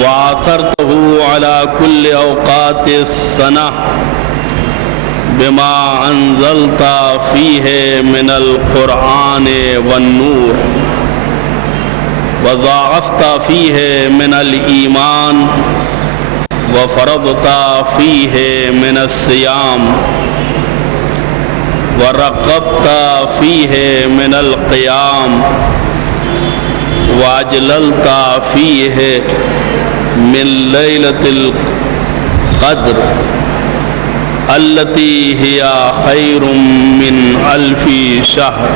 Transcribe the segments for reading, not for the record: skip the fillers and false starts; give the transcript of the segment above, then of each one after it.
وآثرته على كل أوقات السنة بما أنزلت فيه من القرآن والنور وضاعفت فيه من الإيمان وفرضت فيه من الصيام ورغبت فيه من القيام واجللت فيه من ليلة القدر التي هي خير من 1000 شهر.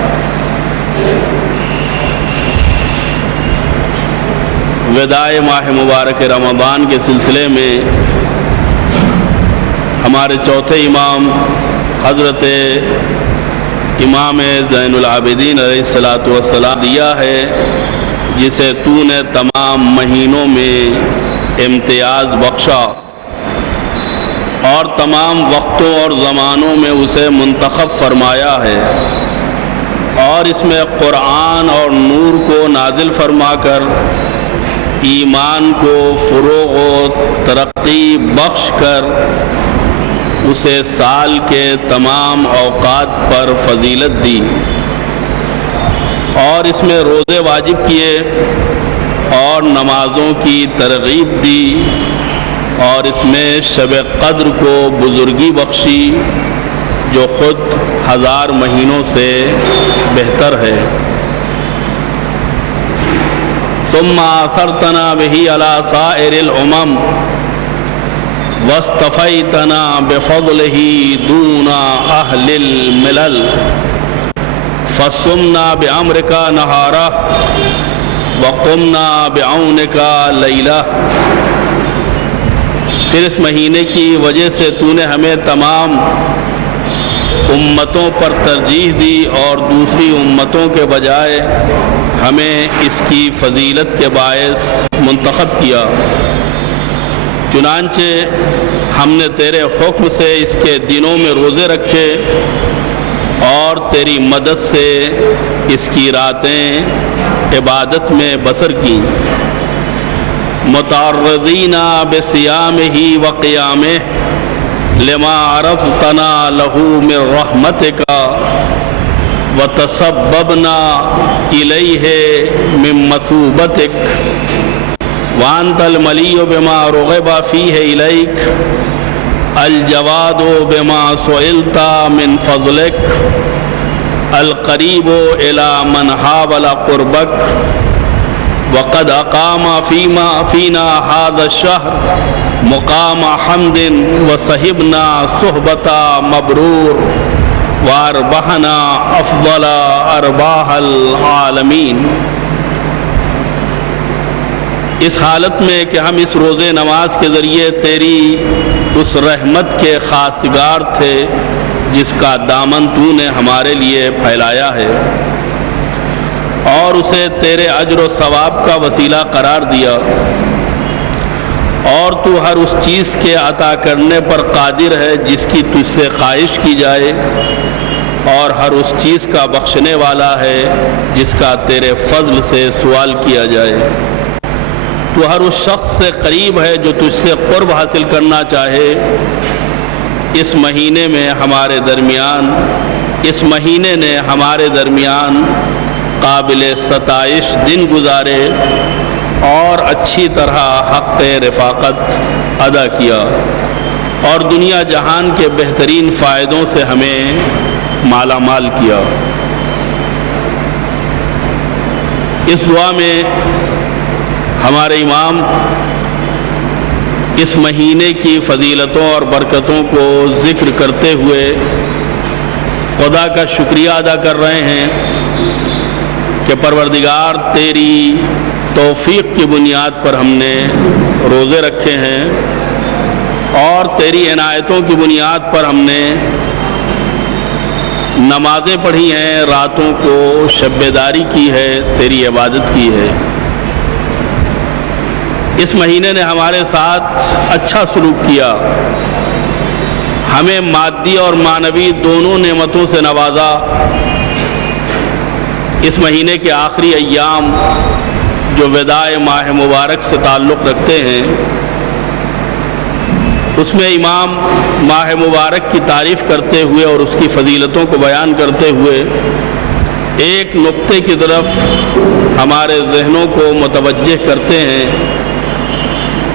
وداع ماہ مبارک رمضان کے سلسلے میں ہمارے چوتھے امام حضرت امام زین العابدین علیہ الصلاۃ والسلام دیا ہے، جسے تو نے تمام مہینوں میں امتیاز بخشا اور تمام وقتوں اور زمانوں میں اسے منتخب فرمایا ہے، اور اس میں قرآن اور نور کو نازل فرما کر ایمان کو فروغ و ترقی بخش کر اسے سال کے تمام اوقات پر فضیلت دی، اور اس میں روزے واجب کیے اور نمازوں کی ترغیب دی، اور اس میں شب قدر کو بزرگی بخشی جو خود 1000 مہینوں سے بہتر ہے۔ ثم آثرتنا به على سائر الامم واصطفیتنا بفضله دون اہل الملل فصمنا بامرک نہارا وقمنا بعونک لیلہ۔ پھر اس مہینے کی وجہ سے تو نے ہمیں تمام امتوں پر ترجیح دی اور دوسری امتوں کے بجائے ہمیں اس کی فضیلت کے باعث منتخب کیا، چنانچہ ہم نے تیرے حکم سے اس کے دنوں میں روزے رکھے اور تیری مدد سے اس کی راتیں عبادت میں بسر کی، متعرضین بصیامہ وقیامہ لما عرفتنا لہ من رحمتک وتسببنا الیہ من مثوبتک وانت الملی بما رغب فیہ الیک الجواد بما سئلت من فضلک القریب الی من حاول قربک وقد اقام فینا هذا الشہر مقام حمد وصحبنا صحبت مبرور واربحنا افضل ارباح العالمین۔ اس حالت میں کہ ہم اس روزے نماز کے ذریعے تیری اس رحمت کے خواستگار تھے جس کا دامن تو نے ہمارے لیے پھیلایا ہے، اور اسے تیرے اجر و ثواب کا وسیلہ قرار دیا، اور تو ہر اس چیز کے عطا کرنے پر قادر ہے جس کی تجھ سے خواہش کی جائے، اور ہر اس چیز کا بخشنے والا ہے جس کا تیرے فضل سے سوال کیا جائے۔ تو ہر اس شخص سے قریب ہے جو تجھ سے قرب حاصل کرنا چاہے۔ اس مہینے میں ہمارے درمیان، اس مہینے نے ہمارے درمیان قابل ستائش دن گزارے اور اچھی طرح حق رفاقت ادا کیا، اور دنیا جہان کے بہترین فائدوں سے ہمیں مالا مال کیا۔ اس دعا میں ہمارے امام اس مہینے کی فضیلتوں اور برکتوں کو ذکر کرتے ہوئے خدا کا شکریہ ادا کر رہے ہیں کہ پروردگار تیری توفیق کی بنیاد پر ہم نے روزے رکھے ہیں، اور تیری عنایتوں کی بنیاد پر ہم نے نمازیں پڑھی ہیں، راتوں کو شب بیداری کی ہے، تیری عبادت کی ہے۔ اس مہینے نے ہمارے ساتھ اچھا سلوک کیا، ہمیں مادی اور معنوی دونوں نعمتوں سے نوازا۔ اس مہینے کے آخری ایام جو وداع ماہ مبارک سے تعلق رکھتے ہیں، اس میں امام ماہ مبارک کی تعریف کرتے ہوئے اور اس کی فضیلتوں کو بیان کرتے ہوئے ایک نقطے کی طرف ہمارے ذہنوں کو متوجہ کرتے ہیں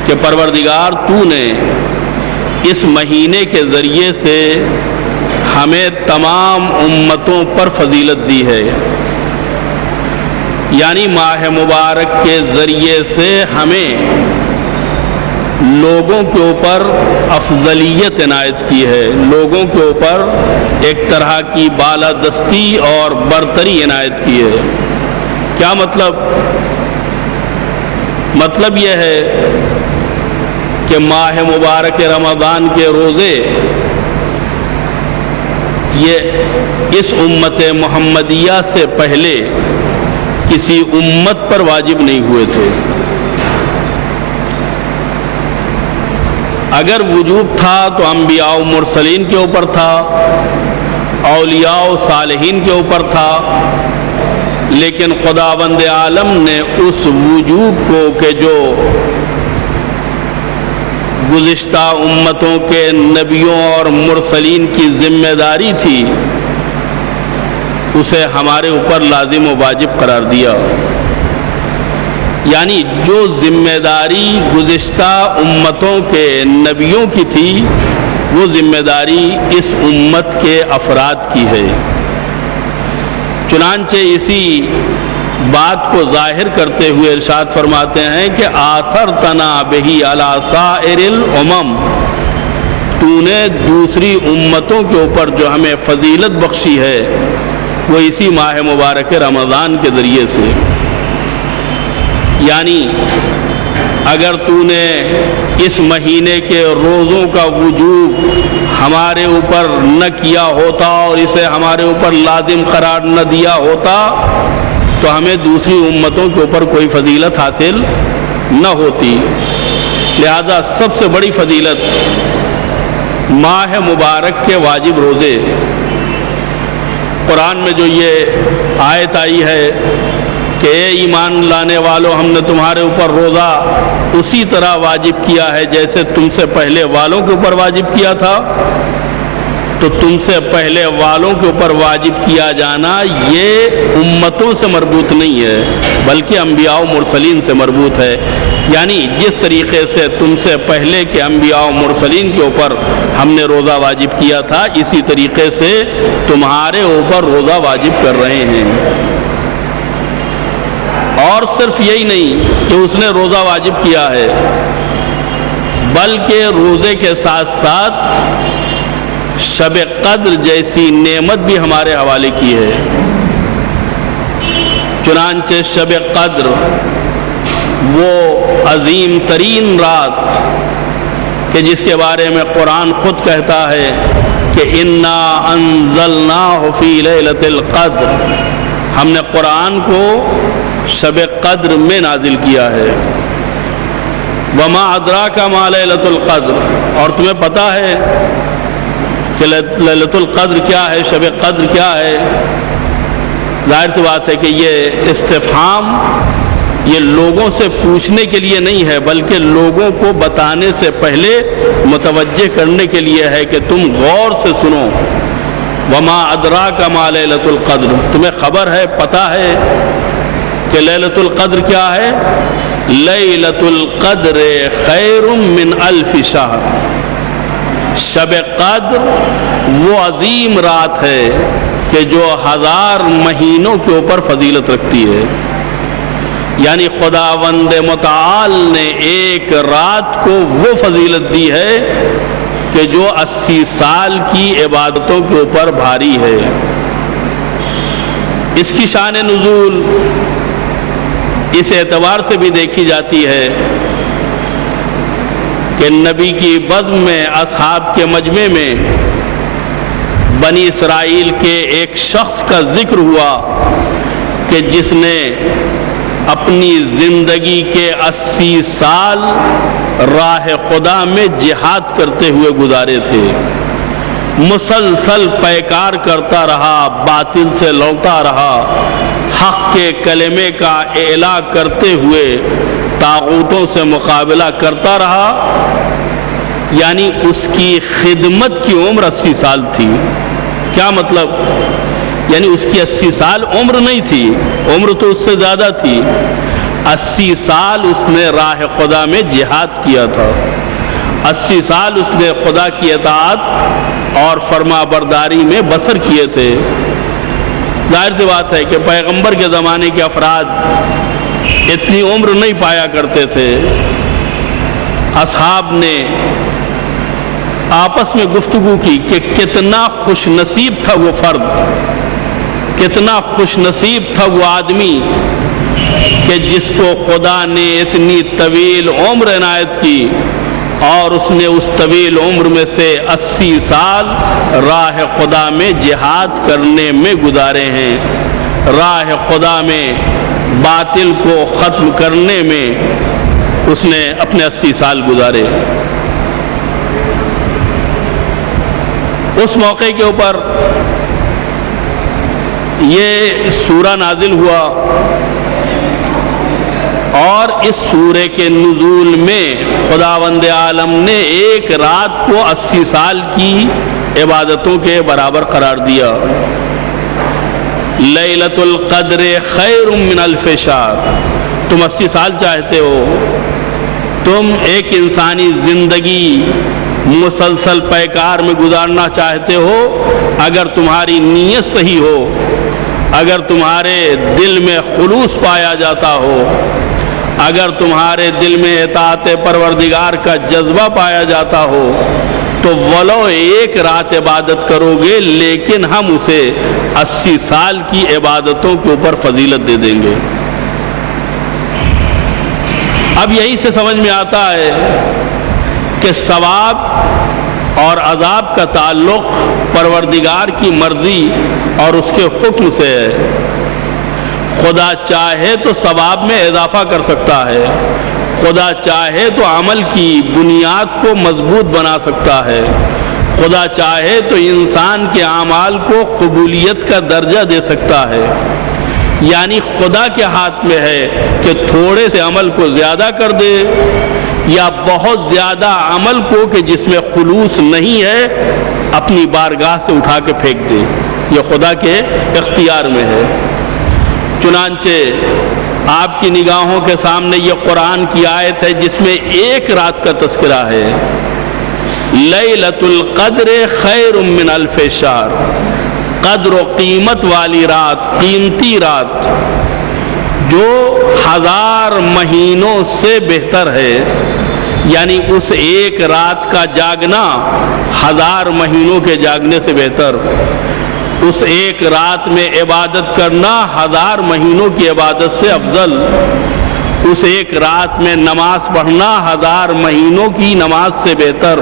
کہ پروردگار تو نے اس مہینے کے ذریعے سے ہمیں تمام امتوں پر فضیلت دی ہے، یعنی ماہ مبارک کے ذریعے سے ہمیں لوگوں کے اوپر افضلیت عنایت کی ہے، لوگوں کے اوپر ایک طرح کی بالادستی اور برتری عنایت کی ہے۔ کیا مطلب یہ ہے کہ ماہ مبارک رمضان کے روزے یہ اس امت محمدیہ سے پہلے کسی امت پر واجب نہیں ہوئے تھے۔ اگر وجوب تھا تو انبیاء و مرسلین کے اوپر تھا، اولیاء و صالحین کے اوپر تھا، لیکن خداوند عالم نے اس وجوب کو کہ جو گزشتہ امتوں کے نبیوں اور مرسلین کی ذمہ داری تھی، اسے ہمارے اوپر لازم و واجب قرار دیا۔ یعنی جو ذمہ داری گزشتہ امتوں کے نبیوں کی تھی، وہ ذمہ داری اس امت کے افراد کی ہے۔ چنانچہ اسی بات کو ظاہر کرتے ہوئے ارشاد فرماتے ہیں کہ آثرتنا بہی علی سائر الامم، تو نے دوسری امتوں کے اوپر جو ہمیں فضیلت بخشی ہے وہ اسی ماہ مبارک رمضان کے ذریعے سے۔ یعنی اگر تو نے اس مہینے کے روزوں کا وجوب ہمارے اوپر نہ کیا ہوتا اور اسے ہمارے اوپر لازم قرار نہ دیا ہوتا تو ہمیں دوسری امتوں کے اوپر کوئی فضیلت حاصل نہ ہوتی۔ لہذا سب سے بڑی فضیلت ماہ مبارک کے واجب روزے۔ قرآن میں جو یہ آیت آئی ہے کہ اے ایمان لانے والوں، ہم نے تمہارے اوپر روزہ اسی طرح واجب کیا ہے جیسے تم سے پہلے والوں کے اوپر واجب کیا تھا، تو تم سے پہلے والوں کے اوپر واجب کیا جانا یہ امتوں سے مربوط نہیں ہے بلکہ انبیاء و مرسلین سے مربوط ہے۔ یعنی جس طریقے سے تم سے پہلے کے انبیاء و مرسلین کے اوپر ہم نے روزہ واجب کیا تھا، اسی طریقے سے تمہارے اوپر روزہ واجب کر رہے ہیں۔ اور صرف یہی نہیں کہ اس نے روزہ واجب کیا ہے، بلکہ روزے کے ساتھ ساتھ شب قدر جیسی نعمت بھی ہمارے حوالے کی ہے۔ چنانچہ شب قدر وہ عظیم ترین رات کہ جس کے بارے میں قرآن خود کہتا ہے کہ انا انزلناہ فی لیلۃ القدر، ہم نے قرآن کو شب قدر میں نازل کیا ہے۔ وما ادراک ما لیلۃ القدر، اور تمہیں پتہ ہے کہ لیلۃ القدر کیا ہے، شب قدر کیا ہے؟ ظاہر سی بات ہے کہ یہ استفہام یہ لوگوں سے پوچھنے کے لیے نہیں ہے بلکہ لوگوں کو بتانے سے پہلے متوجہ کرنے کے لیے ہے کہ تم غور سے سنو۔ وما ادراک ما لیلۃ القدر، تمہیں خبر ہے، پتہ ہے کہ لیلۃ القدر کیا ہے؟ لیلۃ القدر خیر من الف شہر، شب قدر وہ عظیم رات ہے کہ جو 1000 مہینوں کے اوپر فضیلت رکھتی ہے۔ یعنی خداوند متعال نے ایک رات کو وہ فضیلت دی ہے کہ جو 80 سال کی عبادتوں کے اوپر بھاری ہے۔ اس کی شان نزول اس اعتبار سے بھی دیکھی جاتی ہے کہ نبی کی بزم میں، اصحاب کے مجمع میں بنی اسرائیل کے ایک شخص کا ذکر ہوا کہ جس نے اپنی زندگی کے 80 سال راہ خدا میں جہاد کرتے ہوئے گزارے تھے۔ مسلسل پیکار کرتا رہا، باطل سے لڑتا رہا، حق کے کلمے کا اعلاء کرتے ہوئے طاغوتوں سے مقابلہ کرتا رہا، یعنی اس کی خدمت کی عمر 80 سال تھی۔ کیا مطلب؟ یعنی اس کی 80 سال عمر نہیں تھی، عمر تو اس سے زیادہ تھی۔ 80 سال اس نے راہ خدا میں جہاد کیا تھا، 80 سال اس نے خدا کی اطاعت اور فرما برداری میں بسر کیے تھے۔ ظاہر سی بات ہے کہ پیغمبر کے زمانے کے افراد اتنی عمر نہیں پایا کرتے تھے۔ اصحاب نے آپس میں گفتگو کی کہ کتنا خوش نصیب تھا وہ فرد، کتنا خوش نصیب تھا وہ آدمی کہ جس کو خدا نے اتنی طویل عمر عنایت کی اور اس نے اس طویل عمر میں سے 80 سال راہ خدا میں جہاد کرنے میں گزارے ہیں، راہ خدا میں باطل کو ختم کرنے میں اس نے اپنے 80 سال گزارے۔ اس موقع کے اوپر یہ سورہ نازل ہوا، اور اس سورے کے نزول میں خداوند عالم نے ایک رات کو 80 سال کی عبادتوں کے برابر قرار دیا۔ لیلۃ القدر خیر من الف شہر۔ تم 80 سال چاہتے ہو، تم ایک انسانی زندگی مسلسل پیکار میں گزارنا چاہتے ہو، اگر تمہاری نیت صحیح ہو، اگر تمہارے دل میں خلوص پایا جاتا ہو، اگر تمہارے دل میں اطاعت پروردگار کا جذبہ پایا جاتا ہو، تو ولو ایک رات عبادت کرو گے، لیکن ہم اسے 80 سال کی عبادتوں کے اوپر فضیلت دے دیں گے۔ اب یہی سے سمجھ میں آتا ہے کہ ثواب اور عذاب کا تعلق پروردگار کی مرضی اور اس کے حکم سے ہے۔ خدا چاہے تو ثواب میں اضافہ کر سکتا ہے، خدا چاہے تو عمل کی بنیاد کو مضبوط بنا سکتا ہے، خدا چاہے تو انسان کے اعمال کو قبولیت کا درجہ دے سکتا ہے۔ یعنی خدا کے ہاتھ میں ہے کہ تھوڑے سے عمل کو زیادہ کر دے، یا بہت زیادہ عمل کو کہ جس میں خلوص نہیں ہے اپنی بارگاہ سے اٹھا کے پھینک دے۔ یہ خدا کے اختیار میں ہے۔ چنانچہ آپ کی نگاہوں کے سامنے یہ قرآن کی آیت ہے جس میں ایک رات کا تذکرہ ہے، لیلۃ القدر خیر من الف شہر۔ قدر و قیمت والی رات، قیمتی رات جو 1000 مہینوں سے بہتر ہے، یعنی اس ایک رات کا جاگنا 1000 مہینوں کے جاگنے سے بہتر، اس ایک رات میں عبادت کرنا 1000 مہینوں کی عبادت سے افضل، اس ایک رات میں نماز پڑھنا 1000 مہینوں کی نماز سے بہتر،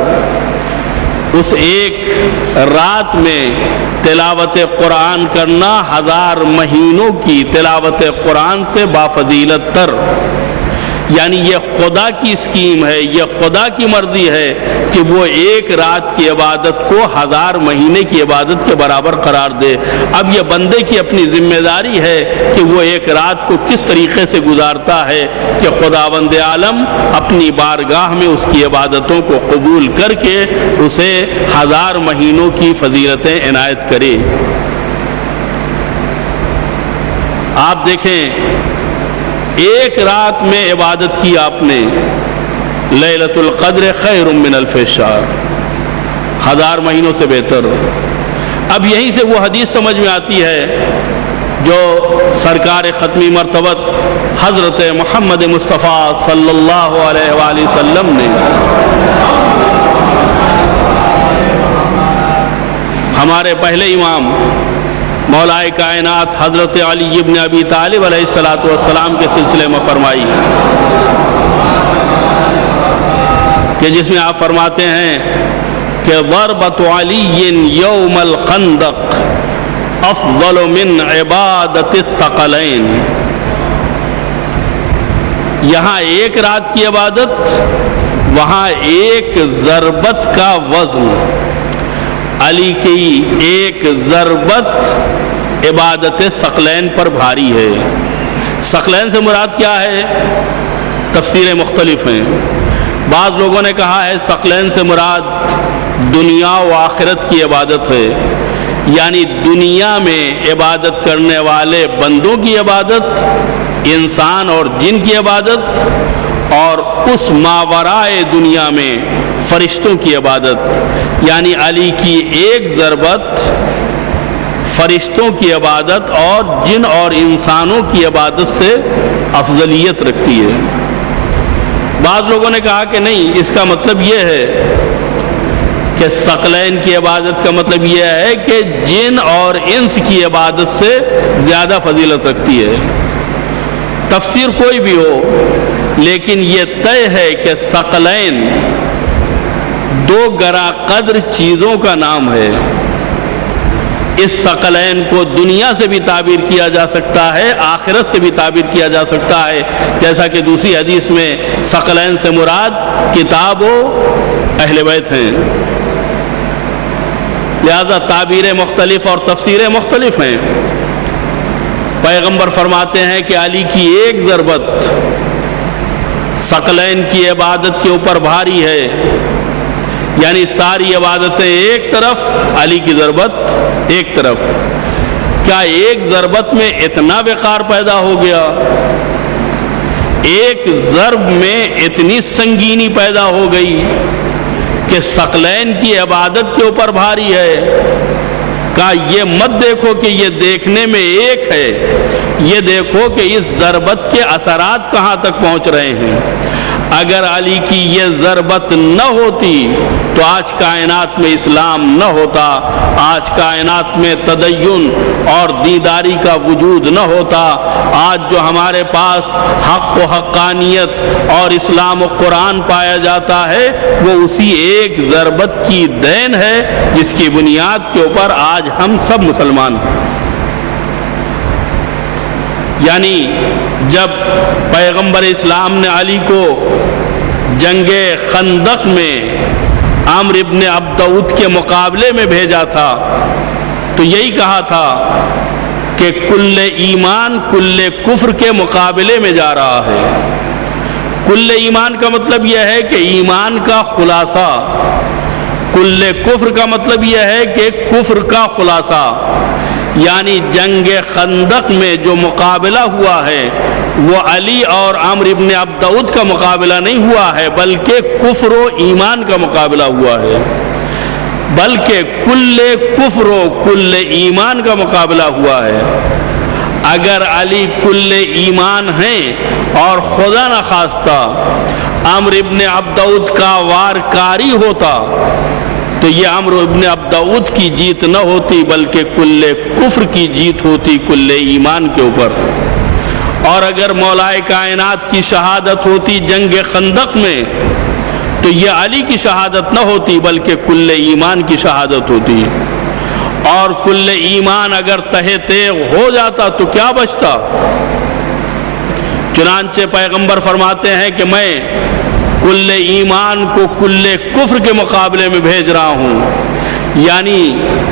اس ایک رات میں تلاوت قرآن کرنا 1000 مہینوں کی تلاوت قرآن سے بافضیلت تر۔ یعنی یہ خدا کی اسکیم ہے، یہ خدا کی مرضی ہے کہ وہ ایک رات کی عبادت کو 1000 مہینے کی عبادت کے برابر قرار دے۔ اب یہ بندے کی اپنی ذمہ داری ہے کہ وہ ایک رات کو کس طریقے سے گزارتا ہے کہ خداوند عالم اپنی بارگاہ میں اس کی عبادتوں کو قبول کر کے اسے 1000 مہینوں کی فضیلتیں عنایت کرے۔ آپ دیکھیں، ایک رات میں عبادت کی آپ نے، لیلۃ القدر خیر من الف شہر، 1000 مہینوں سے بہتر۔ اب یہیں سے وہ حدیث سمجھ میں آتی ہے جو سرکار ختمی مرتبت حضرت محمد مصطفیٰ صلی اللہ علیہ وآلہ وسلم نے ہمارے پہلے امام مولا کائنات حضرت علی ابن ابی طالب علیہ السلام کے سلسلے میں فرمائی، کہ جس میں آپ فرماتے ہیں کہ ضربۃ علی یوم الخندق افضل من عبادت الثقلین۔ یہاں ایک رات کی عبادت، وہاں ایک ضربت کا وزن، علی کی ایک ضربت عبادت ثقلین پر بھاری ہے۔ ثقلین سے مراد کیا ہے؟ تفسیریں مختلف ہیں۔ بعض لوگوں نے کہا ہے ثقلین سے مراد دنیا و آخرت کی عبادت ہے، یعنی دنیا میں عبادت کرنے والے بندوں کی عبادت، انسان اور جن کی عبادت، اور اس ماورائے دنیا میں فرشتوں کی عبادت، یعنی علی کی ایک ضربت فرشتوں کی عبادت اور جن اور انسانوں کی عبادت سے افضلیت رکھتی ہے۔ بعض لوگوں نے کہا کہ نہیں، اس کا مطلب یہ ہے کہ ثقلین کی عبادت کا مطلب یہ ہے کہ جن اور انس کی عبادت سے زیادہ فضیلت رکھتی ہے۔ تفسیر کوئی بھی ہو، لیکن یہ طے ہے کہ ثقلین دو گراں قدر چیزوں کا نام ہے۔ اس ثقلین کو دنیا سے بھی تعبیر کیا جا سکتا ہے، آخرت سے بھی تعبیر کیا جا سکتا ہے، جیسا کہ دوسری حدیث میں ثقلین سے مراد کتاب و اہل بیت ہیں۔ لہذا تعبیریں مختلف اور تفسیریں مختلف ہیں۔ پیغمبر فرماتے ہیں کہ علی کی ایک ضربت ثقلین کی عبادت کے اوپر بھاری ہے، یعنی ساری عبادتیں ایک طرف، علی کی ضربت ایک طرف۔ کیا ایک ضربت میں اتنا وقار پیدا ہو گیا؟ ایک ضرب میں اتنی سنگینی پیدا ہو گئی کہ ثقلین کی عبادت کے اوپر بھاری ہے؟ کہا یہ مت دیکھو کہ یہ دیکھنے میں ایک ہے، یہ دیکھو کہ اس ضربت کے اثرات کہاں تک پہنچ رہے ہیں۔ اگر علی کی یہ ضربت نہ ہوتی تو آج کائنات میں اسلام نہ ہوتا، آج کائنات میں تدین اور دینداری کا وجود نہ ہوتا۔ آج جو ہمارے پاس حق و حقانیت اور اسلام و قرآن پایا جاتا ہے وہ اسی ایک ضربت کی دین ہے جس کی بنیاد کے اوپر آج ہم سب مسلمان ہیں۔ یعنی جب پیغمبر اسلام نے علی کو جنگ خندق میں عمرو ابن عبدود کے مقابلے میں بھیجا تھا تو یہی کہا تھا کہ کل ایمان کل کفر کے مقابلے میں جا رہا ہے۔ کل ایمان کا مطلب یہ ہے کہ ایمان کا خلاصہ، کل کفر کا مطلب یہ ہے کہ کفر کا خلاصہ، یعنی جنگ خندق میں جو مقابلہ ہوا ہے وہ علی اور عمرو ابن عبدود کا مقابلہ نہیں ہوا ہے، بلکہ کفر و ایمان کا مقابلہ ہوا ہے، بلکہ کل کفر و کل ایمان کا مقابلہ ہوا ہے۔ اگر علی کل ایمان ہیں اور خدا نخواستہ عمرو ابن عبدود کا وار کاری ہوتا تو یہ عمرو ابن عبدود کی جیت نہ ہوتی بلکہ کل کفر کی جیت ہوتی کل ایمان کے اوپر۔ اور اگر مولا کائنات کی شہادت ہوتی جنگ خندق میں تو یہ علی کی شہادت نہ ہوتی بلکہ کل ایمان کی شہادت ہوتی۔ اور کل ایمان اگر تہہ تیغ ہو جاتا تو کیا بچتا؟ چنانچہ پیغمبر فرماتے ہیں کہ میں کل ایمان کو کل کفر کے مقابلے میں بھیج رہا ہوں، یعنی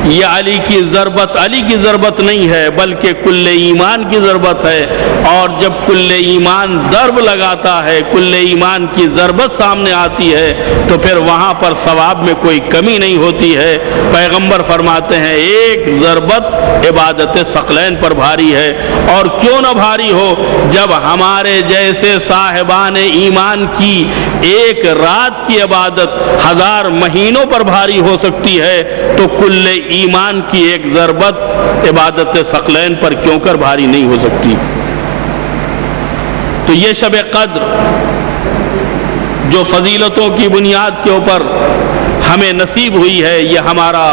یہ علی کی ضربت نہیں ہے بلکہ کل ایمان کی ضربت ہے۔ اور جب کل ایمان ضرب لگاتا ہے، کل ایمان کی ضربت سامنے آتی ہے تو پھر وہاں پر ثواب میں کوئی کمی نہیں ہوتی ہے۔ پیغمبر فرماتے ہیں ایک ضربت عبادت ثقلین پر بھاری ہے، اور کیوں نہ بھاری ہو جب ہمارے جیسے صاحبان ایمان کی ایک رات کی عبادت 1000 مہینوں پر بھاری ہو سکتی ہے تو کل ایمان کی ایک ضربت عبادت ثقلین پر کیوں کر بھاری نہیں ہو سکتی؟ تو یہ شب قدر جو فضیلتوں کی بنیاد کے اوپر ہمیں نصیب ہوئی ہے، یہ ہمارا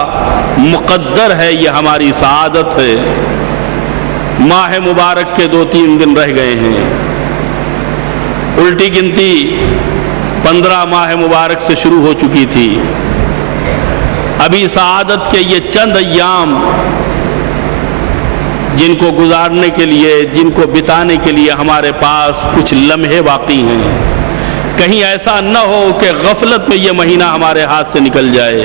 مقدر ہے، یہ ہماری سعادت ہے۔ ماہ مبارک کے 2-3 دن رہ گئے ہیں، الٹی گنتی 15 ماہ مبارک سے شروع ہو چکی تھی۔ ابھی سعادت کے یہ چند ایام جن کو گزارنے کے لیے، جن کو بتانے کے لیے ہمارے پاس کچھ لمحے باقی ہیں۔ کہیں ایسا نہ ہو کہ غفلت میں یہ مہینہ ہمارے ہاتھ سے نکل جائے۔